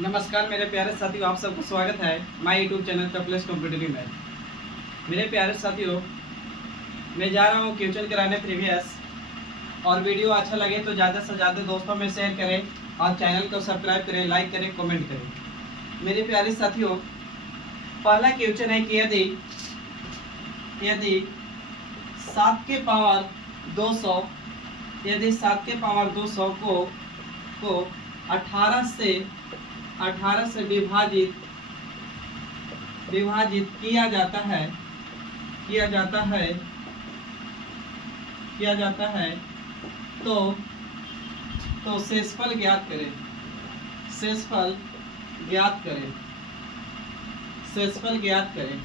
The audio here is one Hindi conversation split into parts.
नमस्कार मेरे प्यारे साथियों, आप सबको स्वागत है my YouTube channel Kapilesh competitive math. मेरे प्यारे साथियों, मैं जा रहा हूँ क्वेश्चन कराने प्रीवियस, और वीडियो अच्छा लगे तो ज़्यादा से ज़्यादा दोस्तों में शेयर करें और चैनल को सब्सक्राइब करें, लाइक करें, कमेंट करें। मेरे प्यारे साथियों, पहला क्वेश्चन है कि यदि 7 के पावर 200 यदि 7 के पावर 200 को 18 से विभाजित किया जाता है तो शेषफल ज्ञात करें। शेषफल ज्ञात करें।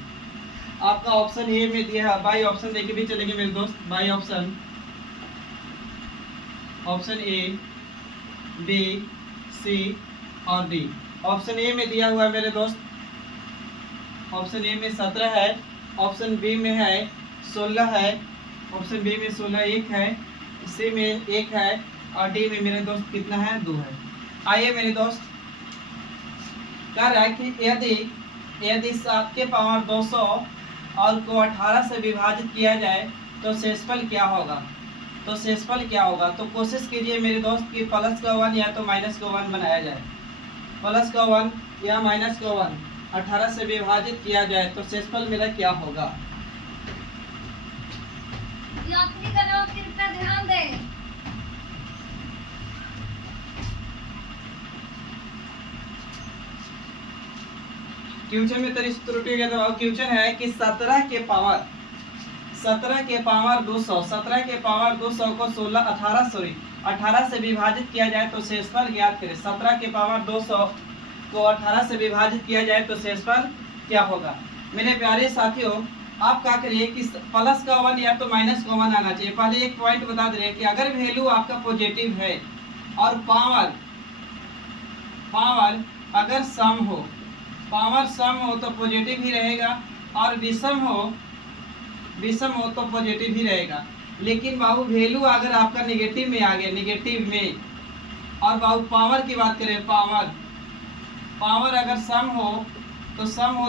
आपका ऑप्शन ए में दिया है, बाई ऑप्शन देके भी चलेंगे मेरे दोस्त। बाई ऑप्शन ए, बी, सी और डी। ऑप्शन ए में दिया हुआ है मेरे दोस्त, ऑप्शन ए में 17 है, ऑप्शन बी में है 16 है, ऑप्शन बी में 16 1 है, सी में 1 है और डी में मेरे दोस्त कितना है 2 है। आइए मेरे दोस्त, कह रहा है कि यदि 7 के पावर 200 और को 18 से विभाजित किया जाए तो शेषफल क्या होगा। तो कोशिश कीजिए मेरे दोस्त कि प्लस का 1 या तो माइनस का 1 बनाया जाए। प्लस का 1 या माइनस का 1 18 से विभाजित किया जाए तो शेषफल मेरा क्या होगा। कृपया ध्यान दें। क्वेश्चन में त्रुटि हो गया था। क्वेश्चन है कि 17 के पावर 200 को 18 से विभाजित किया जाए तो शेषफल ज्ञात करें। 17 के पावर 200 को 18 से विभाजित किया जाए तो शेषफल क्या होगा। मेरे प्यारे साथियों, आप क्या करिए कि प्लस का 1 या तो माइनस का 1 आना चाहिए। पहले एक पॉइंट बता दे रहे कि अगर वैल्यू आपका पॉजिटिव है और पावर अगर सम हो तो पॉजिटिव ही रहेगा, और विषम हो तो पॉजिटिव ही रहेगा। लेकिन बाबू वैल्यू अगर आपका नेगेटिव में आ गया, नेगेटिव में, और बाबू पावर की बात करें, पावर अगर सम हो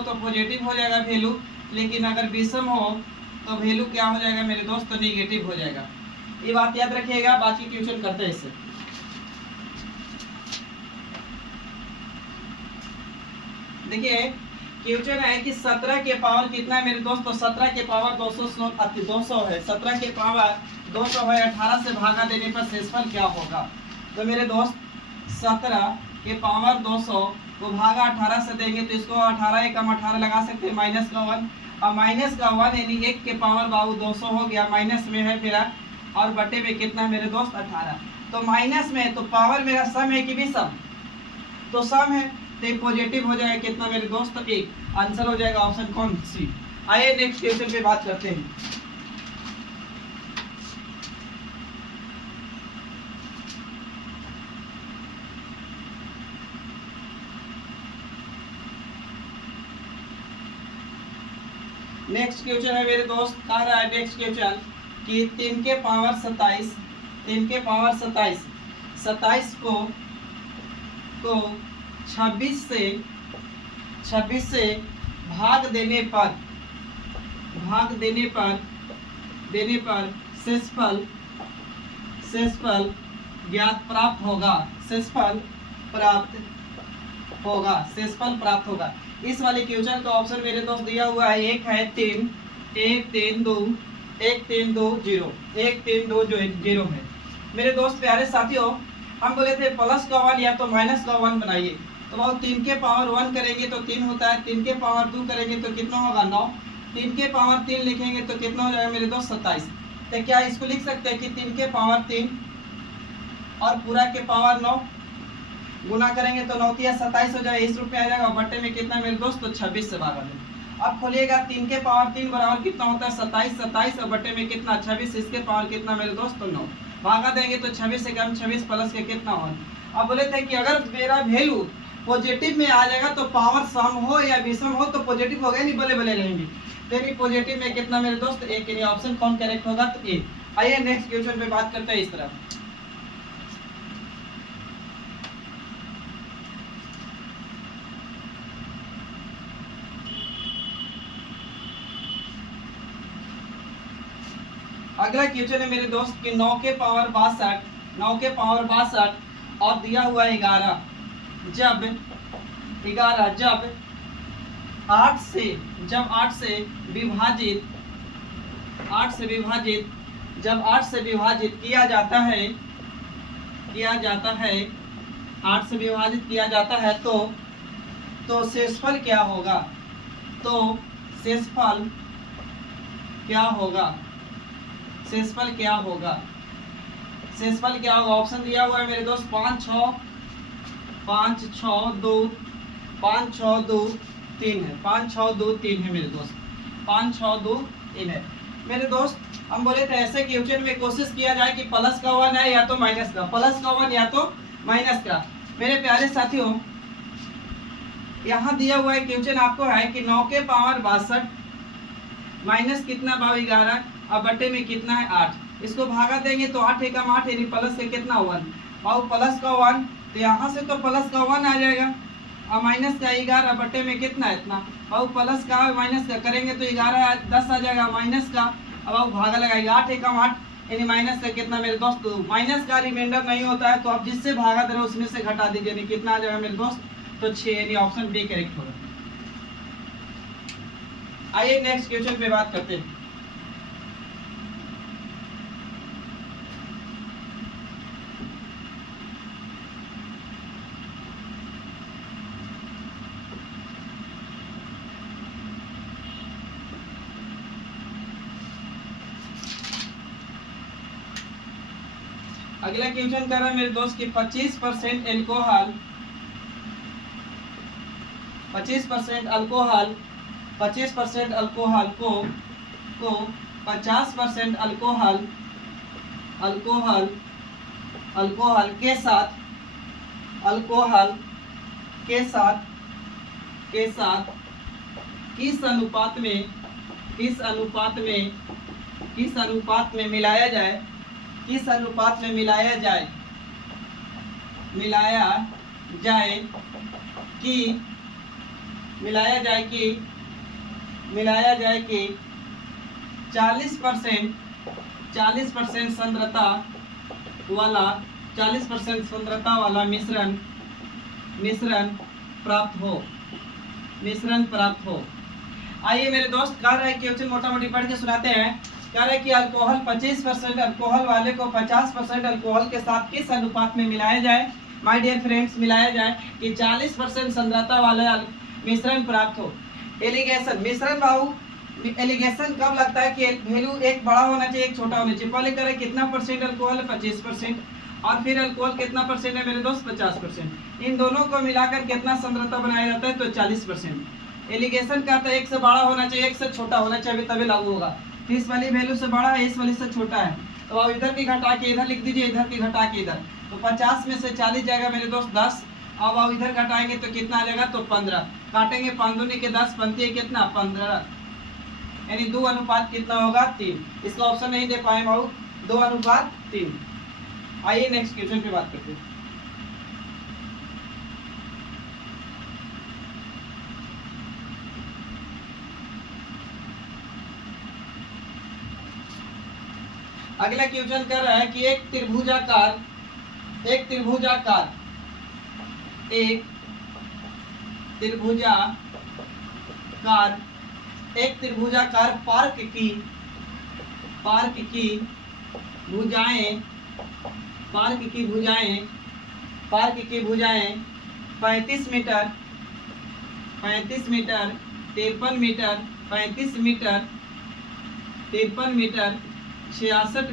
तो पॉजिटिव हो जाएगा वैल्यू, लेकिन अगर विषम हो तो वैल्यू क्या हो जाएगा मेरे दोस्त, तो नेगेटिव हो जाएगा। ये बात याद रखिएगा। बाकी क्वेश्चन करते हैं इससे। देखिए क्वेश्चन है कि 17 के पावर कितना है मेरे दोस्त। तो 17 के पावर 200 है। 17 के पावर 200 है, 18 से भागा देने पर शेषफल क्या होगा। तो मेरे दोस्त 17 के पावर 200 को भागा 18 से देंगे तो इसको 18 एकम 18 लगा सकते हैं, माइनस का 1, और माइनस का 1 यानी 1 के पावर बाबू 200 हो गया, माइनस में है मेरा, और बटे में कितना है मेरे दोस्त 18। तो माइनस में तो पावर मेरा सम है कि विषम, तो सम है तो पॉजिटिव हो जाएगा कितना मेरे दोस्त, 1। आंसर हो जाएगा ऑप्शन कौन सी। आइए नेक्स्ट क्वेश्चन पे बात करते हैं। नेक्स्ट क्वेश्चन है मेरे दोस्त, कह रहा है नेक्स्ट क्वेश्चन कि 3 के पावर 27 को 26 से भाग देने पर शेषफल ज्ञात प्राप्त होगा। इस वाले क्वेश्चन का ऑप्शन मेरे दोस्त दिया हुआ है, एक है 3, 1 3 2 0 है। मेरे दोस्त प्यारे साथियों, हम बोले थे प्लस का 1 या तो माइनस का 1 बनाइए। तो वो 3 के पावर 1 करेंगे तो 3 होता है, 3 के पावर 2 करेंगे तो कितना होगा 9, 3 के पावर 3 लिखेंगे तो कितना हो जाएगा मेरे दोस्त 27। तो क्या इसको लिख सकते हैं कि 3 के पावर 3 और पूरा के पावर 9 गुना करेंगे तो 9 या 27 हो जाएगा, इस रूप में आ जाएगा। बट्टे में कितना मेरे दोस्त, तो 26 से भागा दें। अब खोलिएगा, 3 के पावर 3 बराबर कितना होता है 27 और बट्टे में कितना 26, इसके पावर कितना मेरे दोस्त, तो 9 भागा देंगे तो 26 से कम 26 प्लस के कितना हो। अब बोले थे कि अगर मेरा वैल्यू पॉजिटिव में आ जाएगा तो पावर सम हो या विषम हो तो पॉजिटिव हो गया, नहीं बले बले रहेंगे। तो पॉजिटिव में कितना मेरे दोस्त, 1, यानी ऑप्शन कौन करेक्ट होगा, तो ए। आइए नेक्स्ट क्वेश्चन पे बात करते हैं इस तरह। अगला क्वेश्चन है मेरे दोस्त कि 9 के पावर 62, 9 के पावर 62 और दिया हुआ 11, जब 11 जब 8 से जब 8 से विभाजित 8 से विभाजित जब 8 से विभाजित किया जाता है 8 से विभाजित किया जाता है तो शेषफल क्या होगा? तो शेषफल क्या होगा? शेषफल क्या होगा? शेषफल क्या होगा? ऑप्शन दिया हुआ है मेरे दोस्त 5 6 2 5 6 2 3 है। 5 6 2 3 है मेरे दोस्त, 5 6 2 3 है मेरे दोस्त। हम बोले थे ऐसे क्वेश्चन में कोशिश किया जाए कि प्लस का 1 है या तो माइनस का, प्लस का 1 या तो माइनस का। मेरे प्यारे साथियों, यहाँ दिया हुआ है क्वेश्चन आपको है कि 9 के पावर 62 माइनस कितना भाव 11 और बटे में कितना है 8। इसको भागा देंगे तो 8 एकम 8 यानी प्लस से कितना 1 और प्लस का 1, तो यहाँ से तो प्लस का 1 आ जाएगा और माइनस का 11 बटे में कितना इतना, और प्लस का माइनस का करेंगे तो 11 10 आ जाएगा माइनस का, अब भागा लगाएगा 8 एकम 8 यानी माइनस से कितना मेरे दोस्त, माइनस का रिमाइंडर नहीं होता है तो आप जिससे भागा दे रहे हो उसमें से घटा दीजिए, यानी कितना आ जाएगा मेरे दोस्त, तो 6, यानी ऑप्शन बी करेक्ट होगा। आइए नेक्स्ट क्वेश्चन पे बात करते हैं। अगला क्वेश्चन कर रहा है मेरे दोस्त कि 25% अल्कोहल 25% अल्कोहल 25% अल्कोहल को 50% अल्कोहल अल्कोहल अल्कोहल के साथ अल्कोहल के साथ किस अनुपात में मिलाया जाए, किस अनुपात में मिलाया जाए कि 40% सांद्रता वाला मिश्रण प्राप्त हो। आइए मेरे दोस्त, कह रहा है क्वेश्चन मोटा मोटी पढ़ के सुनाते हैं। कह रहा है कि अल्कोहल 25% अल्कोहल वाले को 50% अल्कोहल के साथ किस अनुपात में मिलाया जाए, माय डियर फ्रेंड्स, मिलाया जाए कि 40% सांद्रता वाला मिश्रण प्राप्त हो। एलिगेशन मिश्रण बाहु एलिगेशन कब लगता है कि वैल्यू एक बड़ा होना चाहिए एक छोटा होना चाहिए। पहले करें कितना परसेंट अल्कोहल है 25%, और फिर अल्कोहल कितना परसेंट है मेरे दोस्त 50%। इन दोनों को मिलाकर कितना सांद्रता बनाया जाता है तो 40%। एलिगेशन का तो एक से बड़ा होना चाहिए एक से छोटा होना चाहिए तभी लागू होगा। इस वाली वैल्यू से बड़ा है इस वाली से छोटा है, तो अब इधर की घटा के इधर लिख दीजिए, इधर की घटा के इधर, तो 50 में से 40 जाएगा मेरे दोस्त 10। अब इधर घटाएंगे तो कितना आ जाएगा तो 15, काटेंगे 5 दूनी के 10 बनती है कितना 15, यानी 2 अनुपात कितना होगा 3। इसका ऑप्शन नहीं दे पाए भाऊ, 2 अनुपात 3। आइए नेक्स्ट क्वेश्चन पे बात करते हैं। अगला क्वेश्चन कर रहा है कि एक त्रिभुजाकार पार्क की भुजाएं 35 मीटर 53 मीटर 53 मीटर 66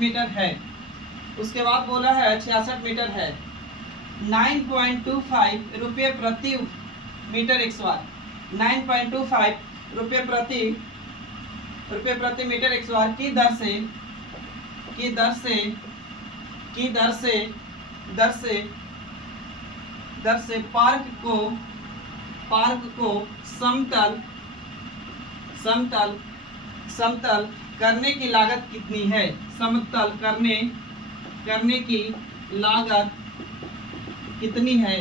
मीटर है। उसके बाद बोला है 66 मीटर है। 9.25 रुपये प्रति मीटर एक सवार, 9.25 रुपये प्रति मीटर एक सवार की दर से पार्क को समतल करने की लागत कितनी है? समतल करने की लागत कितनी है?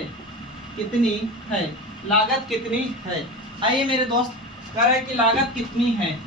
कितनी है, लागत कितनी है। आइए मेरे दोस्त, कह रहे हैं कि लागत कितनी है।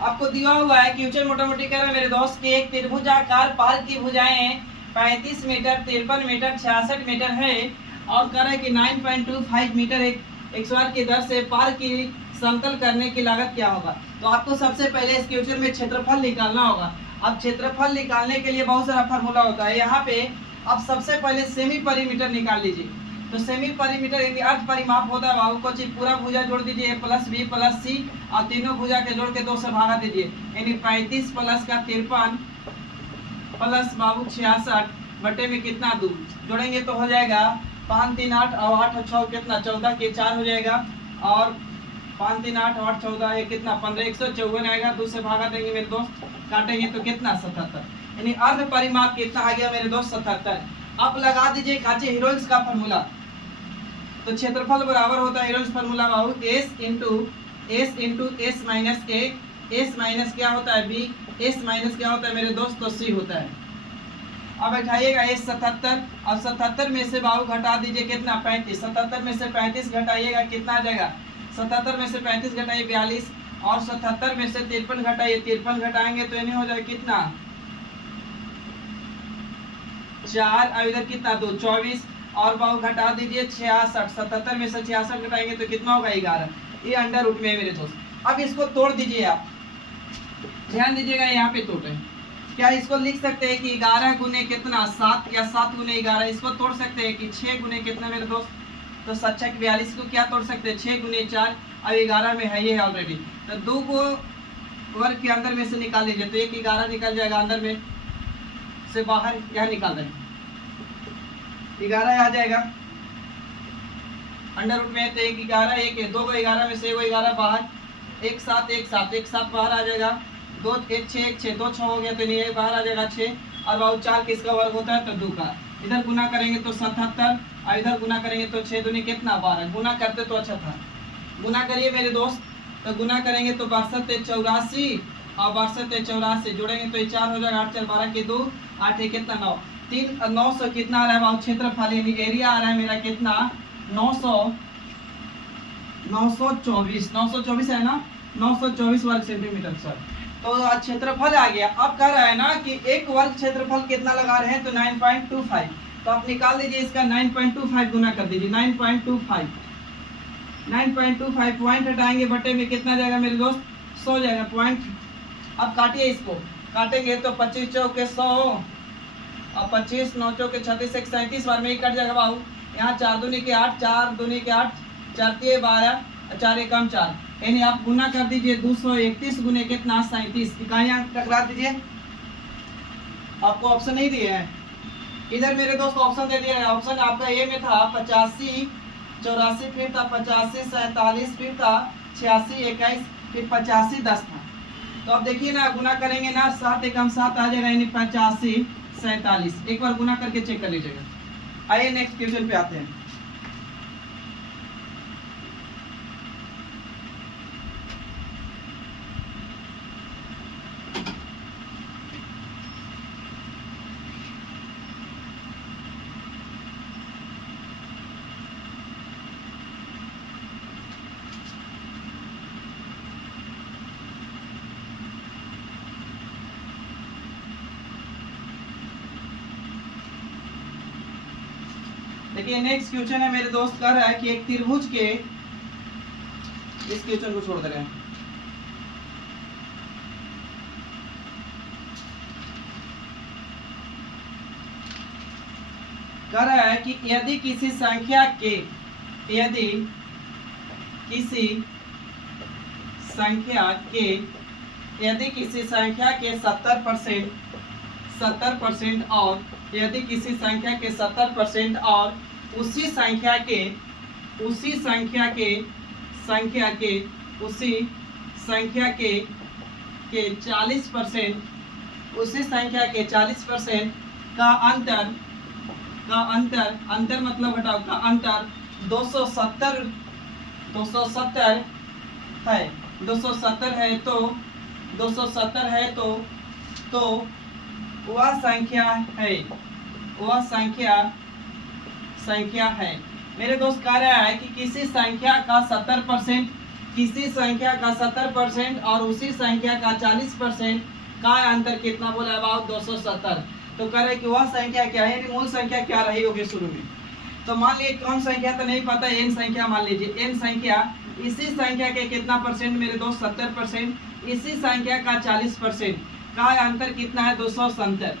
आपको दिया हुआ है क्वेश्चन मोटा मोटी कह रहा है मेरे दोस्त कि एक त्रिभुजाकार पार्क की भुजाएं 35 मीटर, 53 मीटर, 66 मीटर है और कह रहा है कि 9.25 मीटर एक सवार की दर से पार्क की समतल करने की लागत क्या होगा। तो आपको सबसे पहले इस क्वेश्चन में क्षेत्रफल निकालना होगा। अब क्षेत्रफल निकालने के लिए बहुत सारा फार्मूला होता है। यहाँ पे अब सबसे पहले सेमी परिमीटर निकाल लीजिए। तो सेमी परिमीटर यानी अर्ध परिमाप होता है बाबू को चीज पूरा भुजा जोड़ दीजिए a प्लस बी प्लस सी और तीनों भुजा के जोड़ के 2 से भागा दीजिए, यानी 35 प्लस का 53 प्लस बाबू 66 बटे में कितना 2 जोड़ेंगे तो हो जाएगा 5 3 8 और 8 और 6 कितना 14 के 4 हो जाएगा और 5 3 8 8 14 ये कितना 15 154 आएगा। 2 से भागा देंगे मेरे दोस्त, काटेंगे तो कितना 77, यानी अर्ध परिमाप कितना आ गया मेरे दोस्त 77। अब लगा दीजिए काचे हीरोइंस का फॉर्मूला। तो क्षेत्रफल बराबर होता है हीरोइंस फॉर्मूला बाबू s इंटू एस माइनस ए, एस माइनस क्या होता है बी, एस माइनस क्या होता है मेरे दोस्त तो सी होता है। अब बैठाइएगा एस 77 और 77 में से बाबू घटा दीजिए कितना 35, 77 में से 35 घटाइएगा कितना आ जाएगा 77 में से 35 घटाइए 42 और 77 में से 53 घटाइए 53 घटाएंगे तो इन्हें हो जाए कितना 4 और इधर कितना 2 24 और बाबू घटा दीजिए 66, 77 में से 66 घटाएंगे तो कितना होगा 11, ये अंडर रूट में है मेरे दोस्त। अब इसको तोड़ दीजिए आप, ध्यान दीजिएगा यहाँ पे तोड़े क्या इसको लिख सकते हैं कि 11 गुने कितना 7 या 7 गुने 11, इसको तोड़ सकते हैं कि 6 गुने कितना मेरे दोस्त तो 7 6 42 को क्या तोड़ सकते हैं 6 गुने 4 अब 11 में है ये है ऑलरेडी। तो 2 को वर्ग के अंदर में से निकाल लीजिए तो एक 11 निकल जाएगा अंदर में से बाहर, यहाँ निकाल रहे हैं 11 आ जाएगा अंडर रूट में तो 1 11 1 है 2 को 11 में से 1 11 बाहर 1 7 1 7 1 7 बाहर आ जाएगा 2 1 6 1 6 2 6 हो गया तो नहीं है बाहर आ जाएगा 6 और बाबू 4 किसका वर्ग होता है तो 2 का, इधर गुना करेंगे तो 77 और इधर गुना करेंगे तो 6 दूनी कितना 12, गुना करते तो अच्छा था, गुना करिए मेरे दोस्त। तो गुना करेंगे तो 62 84 और 62 84 जोड़ेंगे तो ये 4 हो जाएगा 8 4 12 के 2 8 1 कितना 9 3 900 कितना आ रहा है बाबू क्षेत्रफल यानी एरिया आ रहा है मेरा कितना 924 है ना 924 वर्ग सेंटीमीटर सर। तो क्षेत्रफल आ गया। अब कह रहा है ना कि एक वर्ग क्षेत्रफल कितना लगा रहे हैं तो 9.25, तो आप निकाल दीजिए इसका 9.25 गुना कर दीजिए 9.25 पॉइंट हटाएंगे बटे में कितना जाएगा मेरे दोस्त 100 जाएगा पॉइंट। अब काटिए इसको, काटेंगे तो 25 चौके 100 और 25 9 चौके 36 एक 37 बार में ही कट जाएगा बाबू। यहाँ 4 दूनी के 8 4 दूनी के 8 4 3 12 4 1 4, यानी आप गुना कर दीजिए 231 गुने कितना 37, इकाइयाँ टकरा दीजिए। आपको ऑप्शन नहीं दिए हैं इधर मेरे दोस्त, ऑप्शन दे दिया है। ऑप्शन आपका ए में था 85 84 फिर था 85 47 फिर था 86 21 फिर 85 10 था। तो अब देखिए ना गुना करेंगे ना 7 एकम 7 आ जाएगा यानी 85 47, एक बार गुना करके चेक कर लीजिएगा। आइए नेक्स्ट क्वेश्चन पे आते हैं। देखिए नेक्स्ट क्वेश्चन है मेरे दोस्त, कह रहा है कि एक त्रिभुज के, इस क्वेश्चन को छोड़ दे रहे हैं। कह रहा है कि यदि किसी संख्या के 70% और यदि किसी संख्या के 70% और उसी संख्या के 40% का अंतर मतलब घटाओ का अंतर 270 है, 270 है तो वह संख्या है। मेरे दोस्त कह रहा है कि किसी संख्या का 70% और उसी संख्या का 40% का अंतर कितना बोला अबाउट 270। तो कह रहे कि वह संख्या क्या है, यानी मूल संख्या क्या रही होगी शुरू में। तो मान लीजिए कौन संख्या तो नहीं पता, n संख्या मान लीजिए, n संख्या इसी संख्या के कितना परसेंट मेरे दोस्त 70%, इसी संख्या का 40% का अंतर कितना है 270।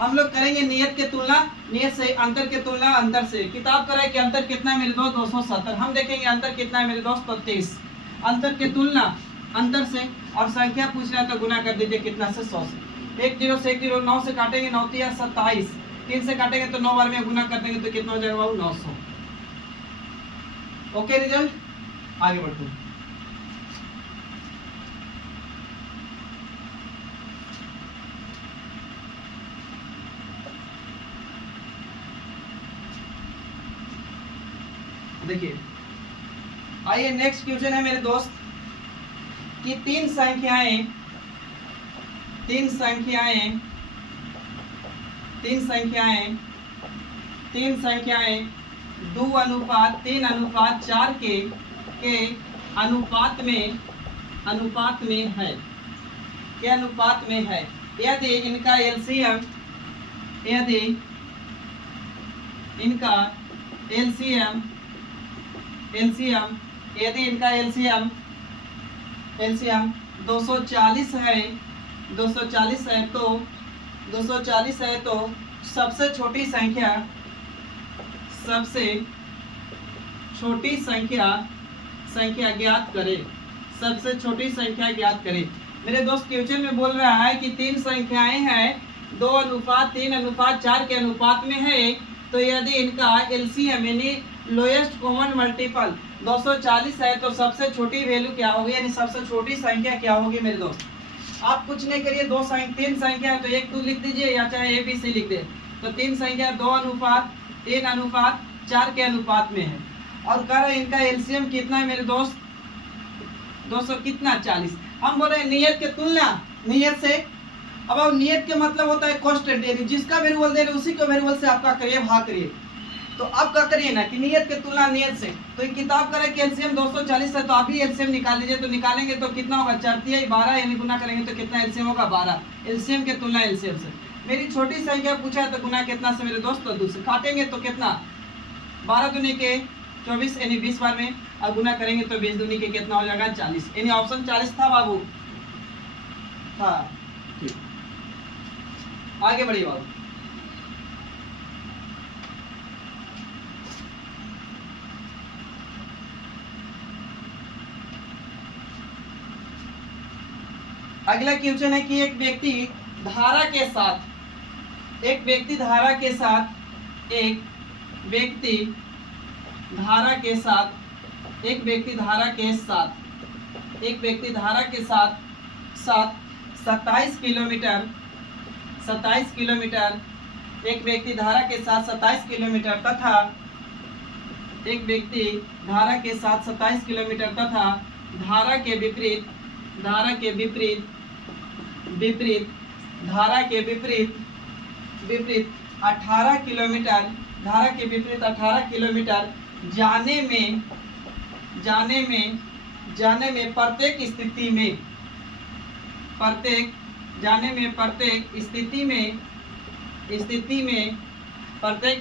हम लोग करेंगे नियत के तुलना नियत से, अंतर के तुलना अंतर से। किताब करे कि अंतर कितना है मेरे दोस्त 270, हम देखेंगे अंतर कितना है मेरे दोस्त 23। अंतर के तुलना अंतर से, और संख्या पूछ रहा है तो गुना कर दीजिए कितना से 100 से। 1 0 से 1 0 9 से काटेंगे 9 3 27, 3 से काटेंगे तो 9 बार में गुना कर देंगे तो कितना हो जाएगा बाबू 900। ओके रिजल्ट, आगे बढ़ते हैं। देखिए आइए नेक्स्ट क्वेश्चन है मेरे दोस्त कि तीन संख्याएं 2:3:4 के अनुपात में है, के अनुपात में है। यदि इनका एलसीएम यदि इनका एलसीएम 240 है तो सबसे छोटी संख्या ज्ञात करें। सबसे छोटी संख्या ज्ञात करें। मेरे दोस्त क्वेश्चन में बोल रहा है कि तीन संख्याएं हैं 2:3:4 के अनुपात में है, तो यदि इनका एलसीएम यानी लोएस्ट कॉमन मल्टीपल 240 है तो सबसे छोटी वैल्यू क्या होगी, यानी सबसे छोटी संख्या क्या होगी मेरे दोस्त। आप कुछ नहीं करिए, तीन संख्या है तो 1 2 लिख दीजिए या चाहे ABC लिख दे। तो तीन संख्या 2:3:4 के अनुपात में है, और कह रहे इनका एलसीएम कितना है मेरे दोस्त 240। हम बोल रहे हैं नियत के तुलना नियत से। अब नियत के मतलब होता है कांस्टेंट, यानी जिसका वेरिएबल दे रहे उसी को वेरिएबल से आपका करिए भाग करिए। तो आप क्या करिए ना कि नियत के तुलना नियत से। तो ये किताब करे कि एलसीएम 240 है तो आप ही एलसीएम निकाल लीजिए। तो निकालेंगे तो कितना होगा 4 3 12, यानी गुना करेंगे तो कितना एलसीएम होगा 12। एलसीएम के तुलना एलसीएम से। मेरी छोटी संख्या पूछा है तो गुना कितना से मेरे दोस्त, तो 2 से काटेंगे तो कितना 12 दूनी के 24 यानी 20 बार में, और गुना करेंगे तो 20 दूनी के कितना हो जाएगा 40, यानी ऑप्शन 40 था बाबू। था ठीक, आगे बढ़िए बाबू। अगला क्वेश्चन है कि एक व्यक्ति धारा के साथ साथ 27 किलोमीटर एक व्यक्ति धारा के साथ 27 किलोमीटर तथा एक व्यक्ति धारा के साथ 27 किलोमीटर तथा धारा के विपरीत 18 किलोमीटर जाने में प्रत्येक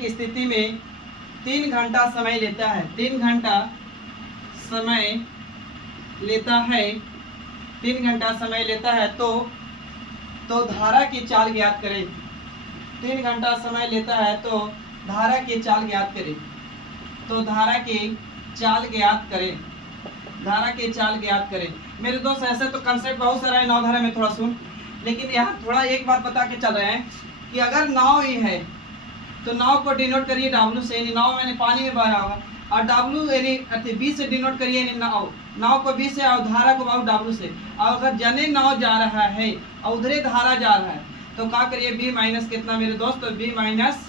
स्थिति में 3 घंटा समय लेता है। 3 घंटा समय लेता है तो धारा की चाल ज्ञात करें। 3 घंटा समय लेता है तो धारा की चाल ज्ञात करें। मेरे दोस्त ऐसे तो कंसेप्ट बहुत सारा है नाव धारा में, थोड़ा सुन, लेकिन यहाँ थोड़ा एक बात बता के चल रहे हैं कि अगर नाव ही है तो नाव को डिनोट करिए W से, यानी नाव मैंने पानी में बह रहा होगा, और W यानी B से डिनोट करिए, यानी नाव को B से और धारा को W से। और अगर जने नाव जा रहा है और उधरे धारा जा रहा है तो क्या करिए B माइनस कितना मेरे दोस्त, तो B माइनस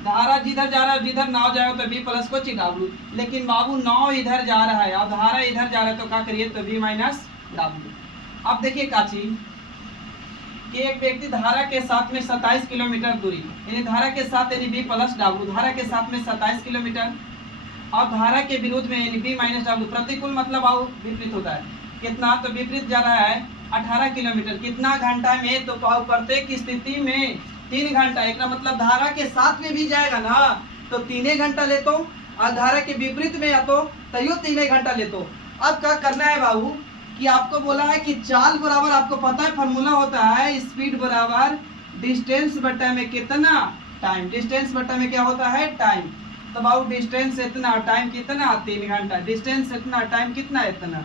धारा जिधर जा रहा है, जिधर नाव जाएगा तो B प्लस को W। लेकिन बाबू नाव इधर जा रहा है और धारा इधर जा रहा है तो क्या करिए, तो B माइनस W। अब देखिए काची कि एक व्यक्ति धारा के साथ में 27 किलोमीटर दूरी, यानी धारा के साथ यानी बी प्लस डब्ल्यू, धारा के साथ में 27 किलोमीटर और धारा के विरुद्ध में यानी बी माइनस डब्ल्यू, प्रतिकूल मतलब आओ विपरीत होता है कितना, तो विपरीत जा रहा है 18 किलोमीटर, कितना घंटा में, तो पाओ प्रत्येक स्थिति में 3 घंटा, एक मतलब धारा के साथ में भी जाएगा ना तो 3 घंटा ले तो, और धारा के विपरीत में या तो तैयो 3 घंटा ले तो। अब क्या करना है बाबू कि आपको बोला है कि चाल बराबर, आपको पता है फॉर्मूला होता है स्पीड बराबर डिस्टेंस बटा में कितना टाइम, डिस्टेंस बटा में क्या होता है टाइम, तो बाबू डिस्टेंस इतना टाइम कितना 3 घंटा, डिस्टेंस इतना टाइम कितना इतना,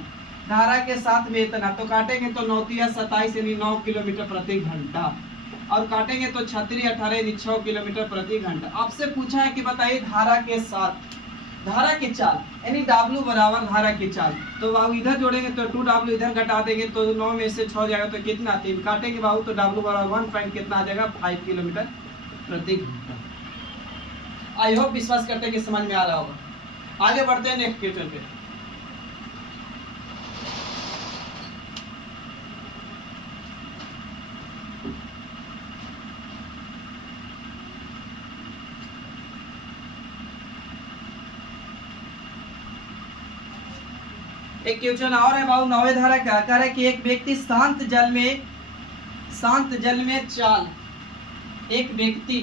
धारा के साथ में इतना, तो काटेंगे तो 9 × 27 यानी 9 किलोमीटर प्रति घंटा, और काटेंगे तो 36 18 यानी 6 किलोमीटर प्रति घंटा। आपसे पूछा है कि बताइए धारा के साथ धारा की चाल यानी W बराबर धारा की चाल, तो बाबू इधर जोड़ेंगे तो 2W, इधर घटा देंगे तो 9 में से 6 जाएगा तो कितना 3, काटेंगे बाबू तो W बराबर 1 पॉइंट कितना आ जाएगा 5 किलोमीटर प्रति घंटा। आई होप विश्वास करते हैं कि समझ में आ रहा होगा। आगे बढ़ते हैं नेक्स्ट क्वेश्चन पे। एक क्वेश्चन और है बाबू, नौवे धारा क्या कह रहा है कि एक व्यक्ति शांत जल में चाल, एक व्यक्ति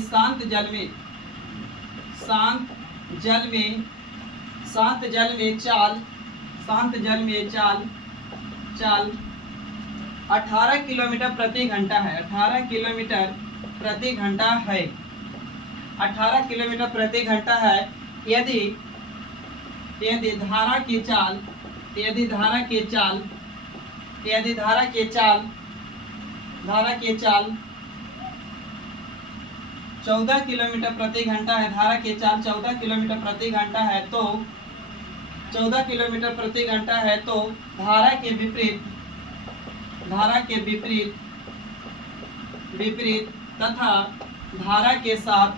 शांत जल में चाल 18 किलोमीटर प्रति घंटा है, 18 किलोमीटर प्रति घंटा है, 18 किलोमीटर प्रति घंटा है, यदि धारा की चाल 14 किलोमीटर प्रति घंटा है, धारा की चाल 14 किलोमीटर प्रति घंटा है, तो 14 किलोमीटर प्रति घंटा है, तो धारा के विपरीत तथा धारा के साथ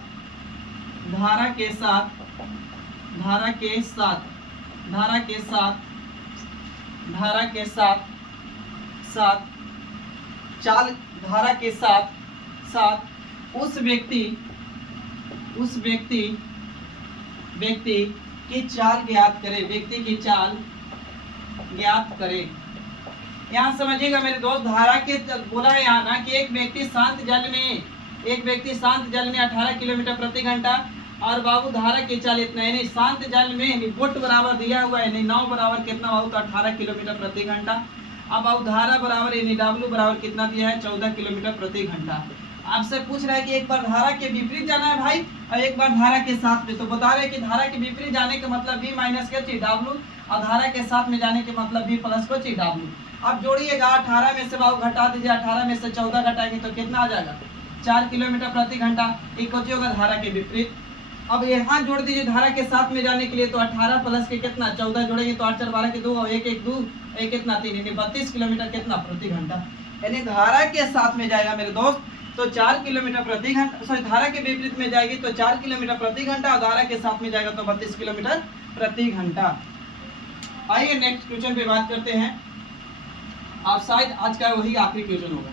उस व्यक्ति की चाल ज्ञात करे, यहाँ समझिएगा मेरे दोस्त, धारा के बोला है यहाँ ना कि एक व्यक्ति शांत जल में 18 किलोमीटर प्रति घंटा, और बाबू धारा की चाल इतना, यानी शांत जल में वोट बराबर दिया हुआ है, यानी 9 बराबर कितना बाबू तो 18 किलोमीटर प्रति घंटा। अब बाबू धारा बराबर यानी W बराबर कितना दिया है 14 किलोमीटर प्रति घंटा। आपसे पूछ रहा है कि एक बार धारा के विपरीत जाना है भाई और एक बार धारा के साथ में, तो बता रहे हैं कि धारा के विपरीत जाने के मतलब V माइनस के ची W, और धारा के साथ में जाने के मतलब V प्लस को ची W। अब जोड़िएगा 18 में से बाबू घटा दीजिए, 18 में से 14 घटाएंगे तो कितना आ जाएगा 4 किलोमीटर प्रति घंटा, एक होगा धारा के विपरीत। अब यहाँ जोड़ दीजिए धारा के साथ में जाने के लिए, तो 18 प्लस के कितना 14 जोड़ेंगे तो 8 4 12 के 2 और 1 1 2 1 कितना 3 यानी 32 किलोमीटर कितना प्रति घंटा, यानी धारा के साथ में जाएगा मेरे दोस्त तो 4 किलोमीटर प्रति घंटा, सॉरी धारा के विपरीत में जाएगी तो 4 किलोमीटर प्रति घंटा, और धारा के साथ में जाएगा तो 32 किलोमीटर प्रति घंटा। आइए नेक्स्ट क्वेश्चन पे बात करते हैं, आप शायद आज का वही आखिरी क्वेश्चन होगा।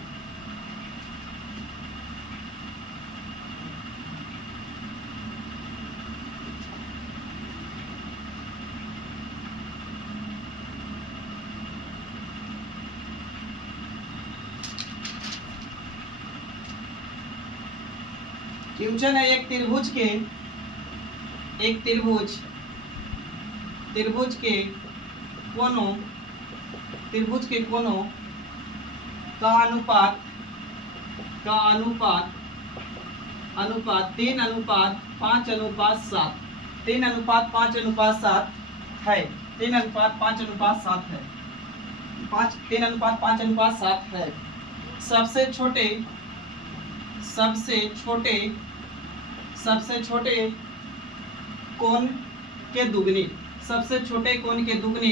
क्वेश्चन है एक त्रिभुज के कोनों का अनुपात 3:5:7, 3:5:7 है, 3:5:7 है, 3:5:7 है। सबसे छोटे कोण के दुगनी, सबसे छोटे कोण के दुगनी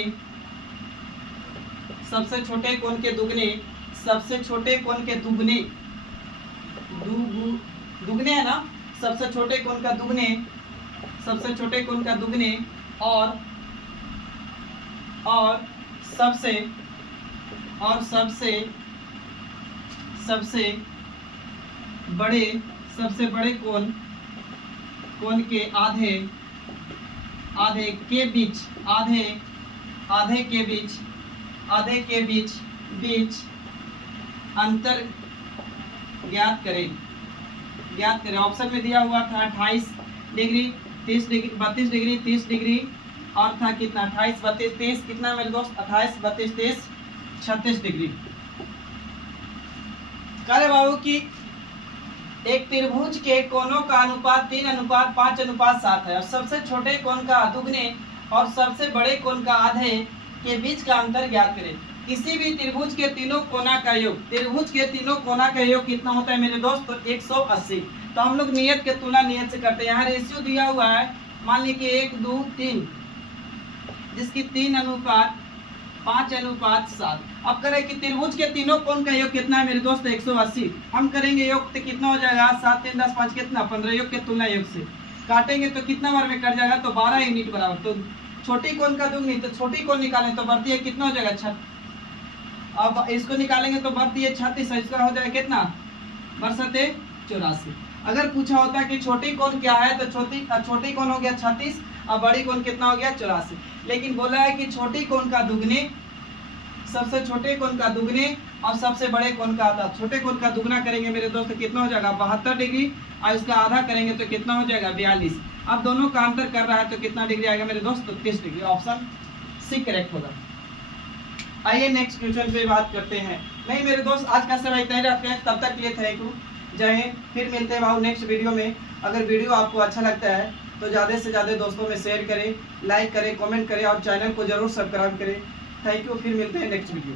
दुगने है ना, सबसे छोटे कोण का दुगने और सबसे सबसे बड़े कोण के आधे के बीच अंतर ज्ञात करें। ऑप्शन में दिया हुआ था 28 डिग्री, 30 डिग्री, 32 डिग्री, 30 डिग्री, और था कितना 28, 32, 30, कितना मेरे दोस्त 28, 32, 30, 36 डिग्री। कह रहे बाबू कि एक त्रिभुज के कोणों का अनुपात 3:5:7 है और सबसे छोटे कोण का दुगने और सबसे बड़े कोण का आधे के बीच का अंतर ज्ञात करें। किसी भी त्रिभुज के तीनों कोना का योग कितना होता है मेरे दोस्त? तो 180। तो हम लोग नियत के तुलना नियत से करते हैं। यहाँ रेशियो दिया हुआ है, मान लीजिए कि 1, 2, 3, जिसकी 3:5:7। अब करें कि त्रिभुज के तीनों कोण का योग कितना है मेरे दोस्त? 180। हम करेंगे योग तो कितना हो जाएगा? 7, 3, 10, 5 कितना? 15। योग के तुलना योग से काटेंगे तो कितना बार में कट जाएगा? तो 12 यूनिट बराबर। तो छोटी कोण का दुगनी, तो छोटी कोण निकालें तो बढ़ती है कितना हो जाएगा? 6। अब इसको निकालेंगे तो बढ़ती है 36, इसका हो जाएगा कितना? बरसते 84। अगर पूछा होता कि छोटी कोण क्या है, तो छोटी कोण हो गया 36 और बड़ी कोण कितना हो गया? 84। लेकिन बोला है कि छोटी कोण का दुगने, सबसे छोटे कोण का दुगने और सबसे बड़े कोण का आधा। छोटे कोण का दुगना करेंगे मेरे दोस्त तो कितना हो जाएगा? 72 डिग्री, और इसका आधा करेंगे तो कितना हो जाएगा? 42। अब दोनों का अंतर कर रहा है तो कितना डिग्री आएगा मेरे दोस्त? तो 30 डिग्री। ऑप्शन सी करेक्ट होगा। आइए नेक्स्ट क्वेश्चन पे बात करते हैं। नहीं मेरे दोस्त, आज का समय इतना ही रखते हैं, तब तक के लिए थैंक यू, जय हिंद। फिर मिलते हैं भाव नेक्स्ट वीडियो में। अगर वीडियो आपको अच्छा लगता है तो ज़्यादा से ज़्यादा दोस्तों में शेयर करें, लाइक करें, कमेंट करें और चैनल को जरूर सब्सक्राइब करें। थैंक यू, फिर मिलते हैं नेक्स्ट वीडियो।